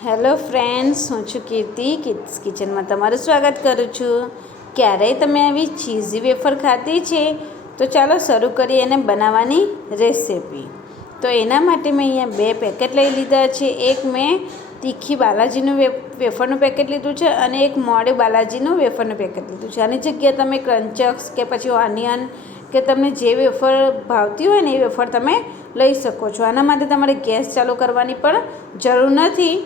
Hello friends, હું છું કીર્તિ. Kids કિચનમાં તમારું સ્વાગત કરું છું. ક્યારેય તમે આવી ચીઝી વેફર ખાધી છે? તો ચાલો શરૂ કરીએ એને બનાવવાની રેસિપી. તો એના માટે મેં અહીંયા 2 પેકેટ લઈ લીધા છે. એક મેં તીખી બાલાજીનું વેફરનું પેકેટ લીધું છે અને એક મોડે બાલાજીનું વેફરનું પેકેટ લીધું છે. આની જગ્યાએ તમે ક્રન્ચક્સ કે પછી ઓનિયન કે તમને જે વેફર ભાવતી હોય ને એ વેફર તમે લઈ શકો છો. આના માટે તમારે ગેસ ચાલુ કરવાની પણ જરૂર નથી.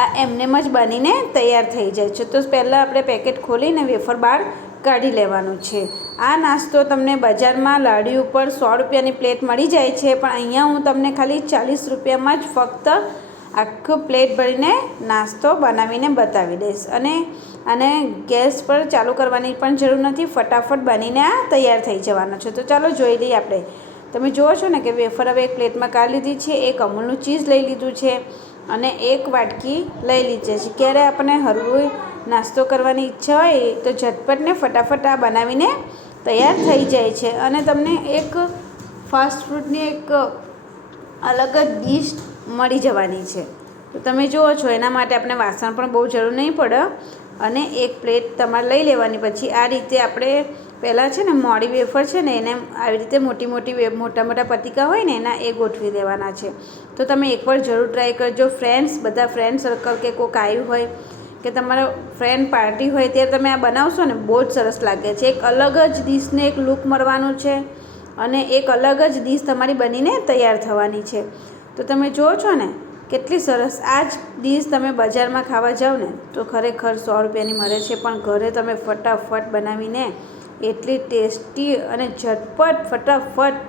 આ એમનેમ જ બનીને તૈયાર થઈ જાય છે. તો પહેલાં આપણે પેકેટ ખોલીને વેફર બહાર કાઢી લેવાનું છે. આ નાસ્તો તમને બજારમાં લાડી ઉપર 100 રૂપિયાની પ્લેટ મળી જાય છે, પણ અહીંયા હું તમને ખાલી 40 રૂપિયામાં જ ફક્ત આખું પ્લેટ ભરીને નાસ્તો બનાવીને બતાવી દઈશ. અને ગેસ પર ચાલુ કરવાની પણ જરૂર નથી, ફટાફટ બનીને આ તૈયાર થઈ જવાનો છે. તો ચાલો જોઈ લઈએ આપણે. તમે જુઓ છો ને કે વેફર હવે એક પ્લેટમાં કાઢી લીધી છે. એક અમૂલનું ચીઝ લઈ લીધું છે અને એક વાટકી લઈ લીધી છે. ક્યારે આપણને હળવું નાસ્તો કરવાની ઈચ્છા હોય તો ઝટપટ ને ફટાફટ આ બનાવીને તૈયાર થઈ જાય છે. અને તમને એક ફાસ્ટ ફૂડની એક અલગ જ ડીશ મળી જવાની છે. તો તમે જુઓ છો, એના માટે આપણે વાસણ પણ બહુ જરૂર નહીં પડે. અને એક પ્લેટ તમારે લઈ લેવાની. પછી આ રીતે આપણે પહેલાં છે ને મોડી વેફર છે ને એને આવી રીતે મોટા મોટા પતીકા હોય ને એના એ ગોઠવી દેવાના છે. તો તમે એકવાર જરૂર ટ્રાય કરજો ફ્રેન્ડ્સ. બધા ફ્રેન્ડ સર્કલ કે કોઈક આવ્યું હોય કે તમારો ફ્રેન્ડ પાર્ટી હોય ત્યારે તમે આ બનાવશો ને બહુ જ સરસ લાગે છે. એક અલગ જ ડીશને એક લુક મળવાનું છે અને એક અલગ જ ડીશ તમારી બનીને તૈયાર થવાની છે. તો તમે જુઓ છો ને કેટલી સરસ. આ જ ડીશ તમે બજારમાં ખાવા જાઓ ને તો ખરેખર 100 રૂપિયાની મળે છે, પણ ઘરે તમે ફટાફટ બનાવીને એટલી ટેસ્ટી અને ઝટપટ ફટાફટ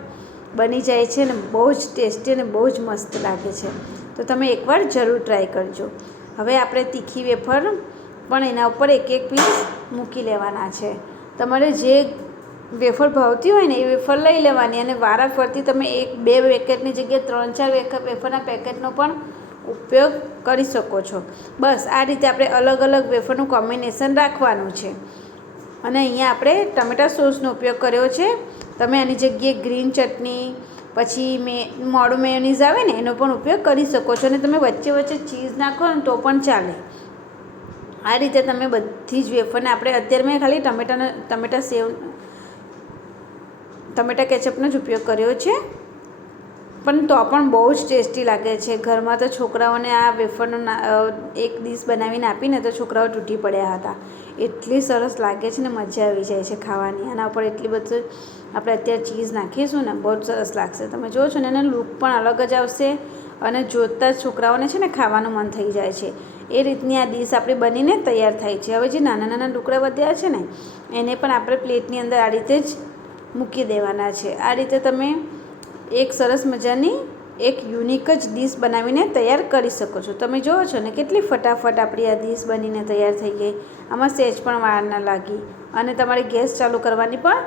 બની જાય છે ને બહુ જ ટેસ્ટી અને બહુ જ મસ્ત લાગે છે. તો તમે એકવાર જરૂર ટ્રાય કરજો. હવે આપણે તીખી વેફર પણ એના ઉપર એક પીસ મૂકી લેવાના છે. તમારે જે વેફર ભાવતી હોય ને એ વેફર લઈ લેવાની અને વારાફરતી તમે 1-2 પેકેટની જગ્યાએ 3-4 વેફરના પેકેટનો પણ ઉપયોગ કરી શકો છો. બસ આ રીતે આપણે અલગ અલગ વેફરનું કોમ્બિનેશન રાખવાનું છે. અને અહીંયા આપણે ટમેટા સોસનો ઉપયોગ કર્યો છે. તમે આની જગ્યાએ ગ્રીન ચટણી પછી મોડું મેયોનીઝ આવે ને એનો પણ ઉપયોગ કરી શકો છો. અને તમે વચ્ચે વચ્ચે ચીઝ નાખો ને તો પણ ચાલે. આ રીતે તમે બધી જ વેફરને આપણે અત્યારે મેં ખાલી ટમેટા કેચઅપનો જ ઉપયોગ કર્યો છે, પણ તો પણ બહુ જ ટેસ્ટી લાગે છે. ઘરમાં તો છોકરાઓને આ વેફરનો એક ડીશ બનાવીને આપીને તો છોકરાઓ તૂટી પડ્યા હતા. એટલી સરસ લાગે છે ને મજા આવી જાય છે ખાવાની. આના ઉપર એટલી બધું આપણે અત્યારે ચીઝ નાખીશું ને બહુ જ સરસ લાગશે. તમે જુઓ છો ને એનો લુક પણ અલગ જ આવશે અને જોતાં જ છોકરાઓને છે ને ખાવાનું મન થઈ જાય છે. એ રીતની આ ડીશ આપણી બનીને તૈયાર થાય છે. હવે જે નાના નાના ટુકડા વધ્યા છે ને એને પણ આપણે પ્લેટની અંદર આ રીતે જ મૂકી દેવાના છે. આ રીતે તમે એક સરસ મજાની એક યુનિક જ ડીશ બનાવીને તૈયાર કરી શકો છો. તમે જુઓ છો ને કેટલી ફટાફટ આપણી આ ડીશ બનીને તૈયાર થઈ ગઈ. આમાં સહેજ પણ વાર ના લાગી અને તમારે ગેસ ચાલુ કરવાની પણ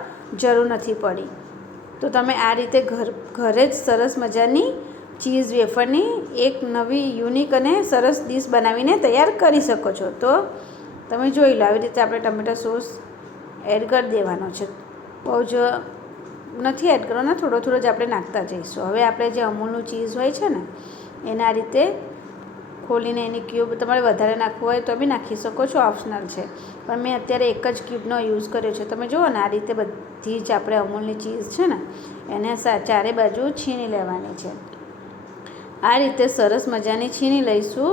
જરૂર નથી પડી. તો તમે આ રીતે ઘરે જ સરસ મજાની ચીઝ વેફરની એક નવી યુનિક અને સરસ ડીશ બનાવીને તૈયાર કરી શકો છો. તો તમે જોઈ લો આવી રીતે આપણે ટમેટા સોસ એડ કરી દેવાનો છે. બહુ જ નથી એડ કરવાનો, થોડો થોડો જ આપણે નાખતા જઈશું. હવે આપણે જે અમૂલનું ચીઝ હોય છે ને એને આ રીતે ખોલીને એની ક્યુબ તમારે વધારે નાખવું હોય તો બી નાખી શકો છો, ઓપ્શનલ છે. પણ મેં અત્યારે એક જ ક્યુબનો યુઝ કર્યો છે. તમે જુઓ ને આ રીતે બધી જ આપણે અમૂલની ચીઝ છે ને એને ચારે બાજુ છીણી લેવાની છે. આ રીતે સરસ મજાની છીણી લઈશું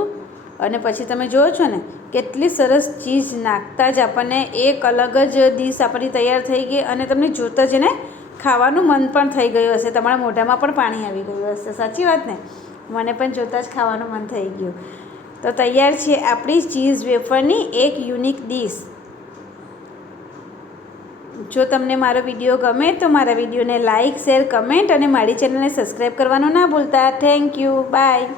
અને પછી તમે જુઓ છો ને કેટલી સરસ ચીઝ નાખતા જ આપણને એક અલગ જ ડીશ આપણી તૈયાર થઈ ગઈ અને તમને જોતાં જ એને ખાવાનું મન પણ થઈ ગયું હશે. તમારા મોઢામાં પણ પાણી આવી ગયું હશે. સાચી વાત ને? મને પણ જોતાં જ ખાવાનું મન થઈ ગયું. તો તૈયાર છે આપણી ચીઝ વેફરની એક યુનિક ડીશ. જો તમને મારો વિડીયો ગમે તો મારા વિડીયોને લાઇક, શેર, કમેન્ટ અને મારી ચેનલને સબસ્ક્રાઈબ કરવાનું ના ભૂલતા. Thank you. બાય.